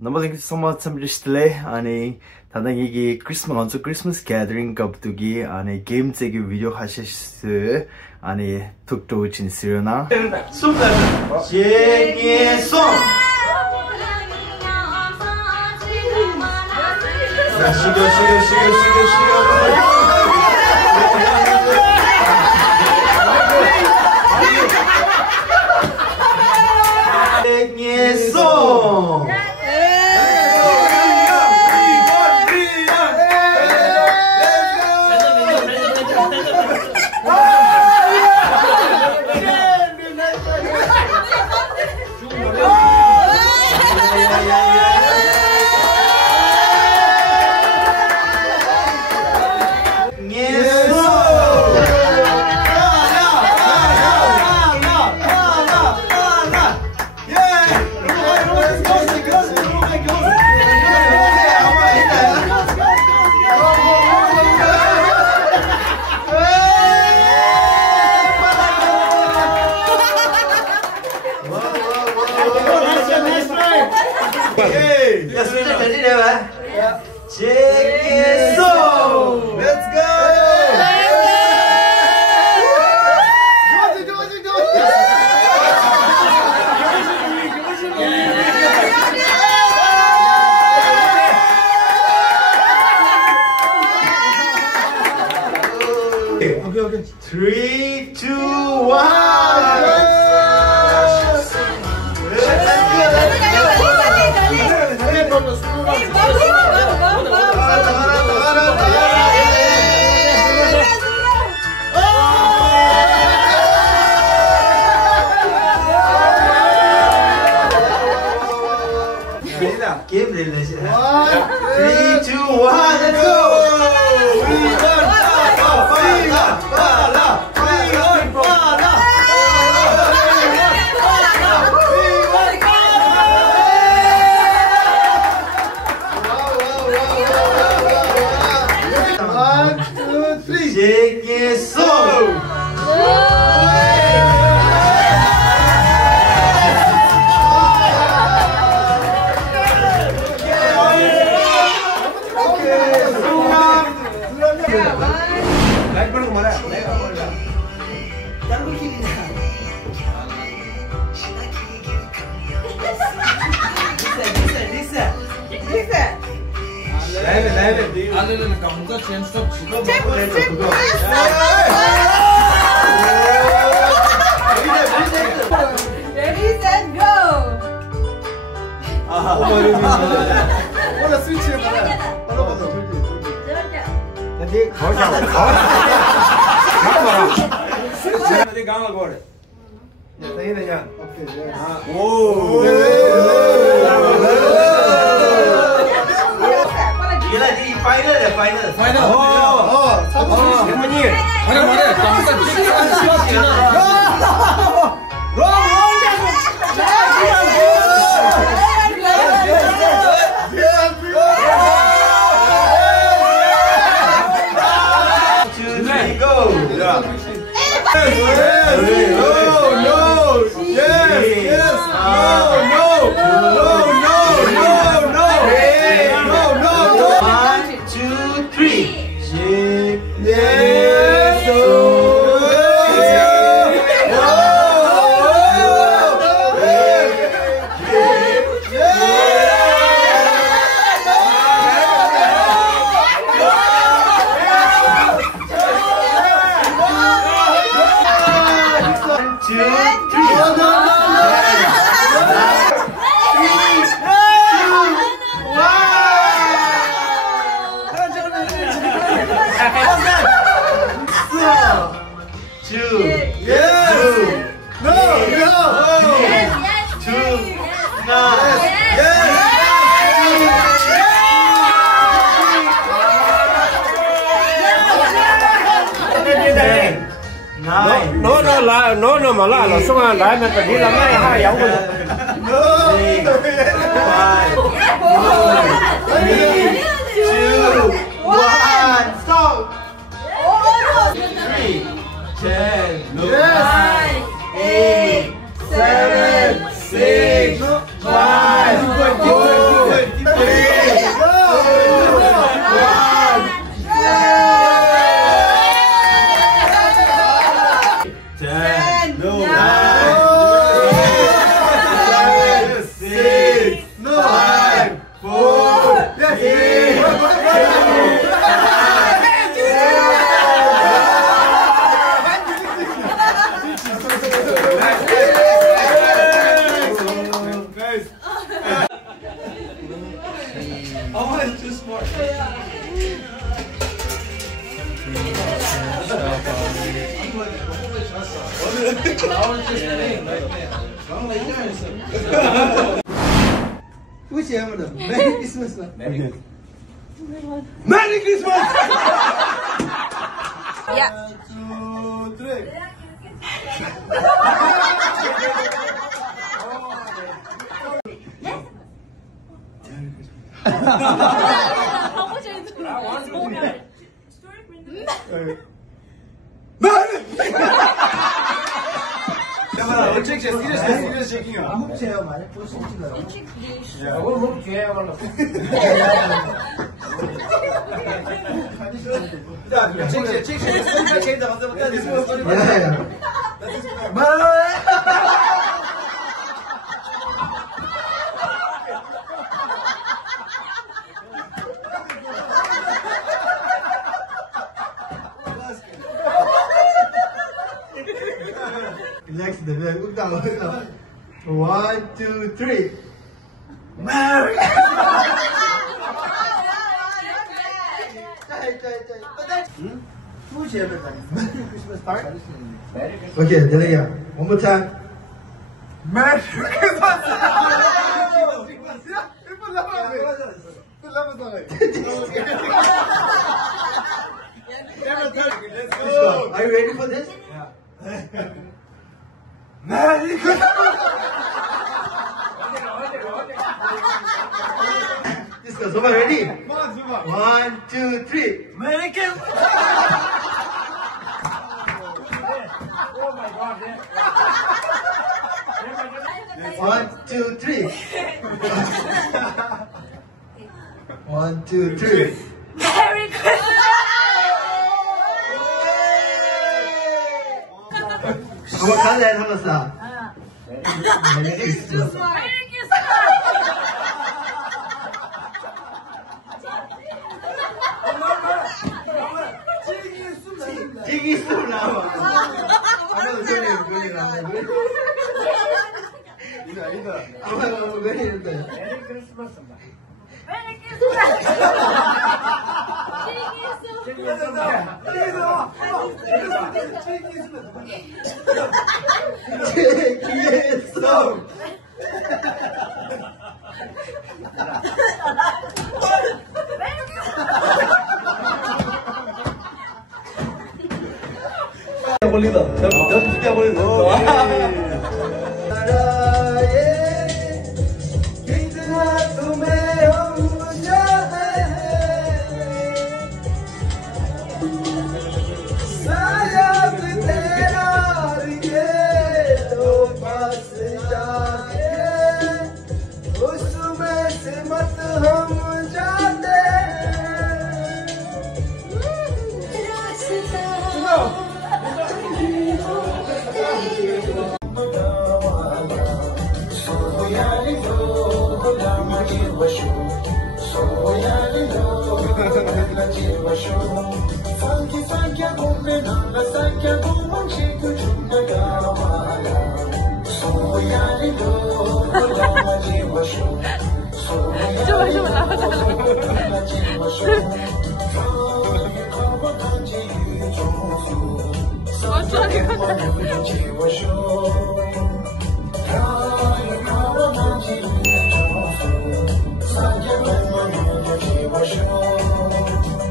Nama thank you so much samjistle ani tadang igi Christmas gathering kaptugi ani game chegi video khashis ani tukto chinsirona super jege song Hey! Yes, we're ready now, yeah. Check it out! Let's go! Okay. 3, 2, 1! Game let's 3, 2, 1, let's go! Ready, set, go! 원래 스위치에 받아. 근데 거기서 어디 가면 거래. 야, 되냐? 오케이. 오. Gila di final ya final. 파이널. 할머니. 말해. 깜짝 nó mà là xong rồi lại mình phải đi làm ngay hai dấu rồi. 9, 10, 8, 7, 6, 5, 4, Oh, it's too smart. Which ever? Merry Christmas. Merry Christmas! Yeah. 1, 2, 3. 제가 많이 보시잖아요. Relax the bed. Look down. 1, 2, 3. Merry Who's ever? Merry Christmas part? Okay, Delia. One more time. Merry Christmas! Are you ready for this? Yeah. Merry Christmas! This goes over. Ready? Come on, Zuma. 1, 2, 3. Merry Christmas! Oh my God. 1, 2, 3. 1, 2, 3. Merry Christmas! 한번 가자, 한번 Merry Christmas. Merry Christmas! 찌기 있으면 나와. 아까도 소리 나왔네. 이다. 왜 이랬대? 메리 크리스마스. Merry Christmas! 찌기했어. 걸리다. 진짜 걸리다. 좀 나와달라.